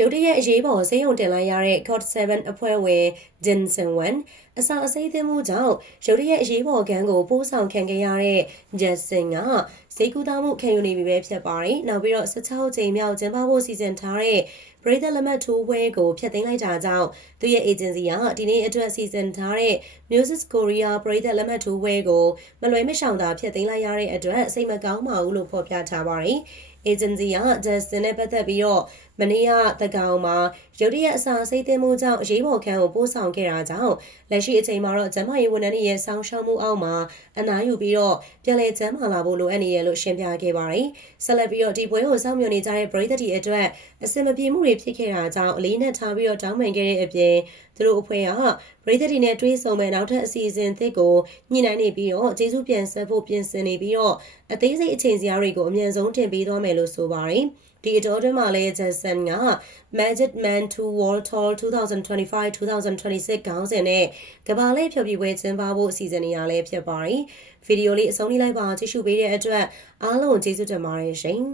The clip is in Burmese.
ရုတ်တရက်အရေးပေါ်ဆေးရုံတင်လိုက်ရတဲ့ God 7အဖွဲ့ဝင် Jinsen Wan အစာအစိမ်းသင်းမှုကြောင့်ရုတ်တရက်အရေးပေါ်ကန်းကိုပို့ဆောင်ခံခဲ့ရတဲ့ Jason က ဈေးကူးသားမှုခံယူနေပြီပဲဖြစ်ပါတယ်။နောက်ပြီးတော့16ကြိမ်မြောက်ကျင်းပဖို့စီစဉ်ထားတဲ့ပရိသတ်လက်မှတ်ထိုးပွဲကိုဖျက်သိမ်းလိုက်တာကြောင့်သူရဲ့ agency ကဒီနေ့အတွက်စီစဉ်ထားတဲ့ Music Korea ပရိသတ်လက်မှတ်ထိုးပွဲကိုမလွယ်မရှောင်သာဖျက်သိမ်းလိုက်ရတဲ့အတွက်စိတ်မကောင်းပါဘူးလို့ဖော်ပြထားပါတယ်။ agency က Justin နဲ့ပတ်သက်ပြီးတော့မနေ့ကတကောင်မှာရုတ်တရက်အစာစိတ်သင်းမှုကြောင့်အရေးပေါ်ခန်းကိုပို့ဆောင်ခဲ့တာကြောင့်လက်ရှိအချိန်မှာတော့ကျန်းမာရေးဝန်ထမ်းတွေရဲ့စောင့်ရှောက်မှုအောက်မှာအနားယူပြီးတော့ပြန်လည်ကျန်းမာလာဖို့လိုအပ်နေရလို့ရှင်းပြခဲ့ပါတယ်။ဆက်လက်ပြီးတော့ဒီပွဲကိုစောင့်မျှော်နေကြတဲ့ပရိသတ်တွေအတွက်အစင်မပြေမှုတွေဖြစ်ခဲ့တာကြောင့်အလေးနဲ့ထားပြီးတော့တောင်းပန်ခဲ့တဲ့အပြင်သူတို့အဖွဲ့ကပရိသတ်တွေနဲ့တွေးဆုံမဲ့နောက်ထပ်အစီအစဉ်အသစ်ကိုညှိနှိုင်းနေပြီးတော့ကျေးဇူးပြန်ဆက်ဖို့ပြင်ဆင်နေပြီးတော့အသေးစိတ်အချိန်စရာတွေကိုအမြန်ဆုံးတင်ပေးသွားမယ်လို့ဆိုပါတယ်။ဒီအတော်အတွင်းမှာလည်း Jason က Magic Man 2 World Tour 2025-2026ခေါင်းစဉ်နဲ့ကမ္ဘာလေးဖြောပြပွဲကျင်းပဖို့အစီအစဉ်နေရလဲဖြစ်ပါတယ်။ဗီဒီယိုလေးအဆုံးထိလိုက်ပါကြည့်ရှုပေးတဲ့အတွက်အားလုံးကျေးဇူးတင်ပါတယ်ရှင်။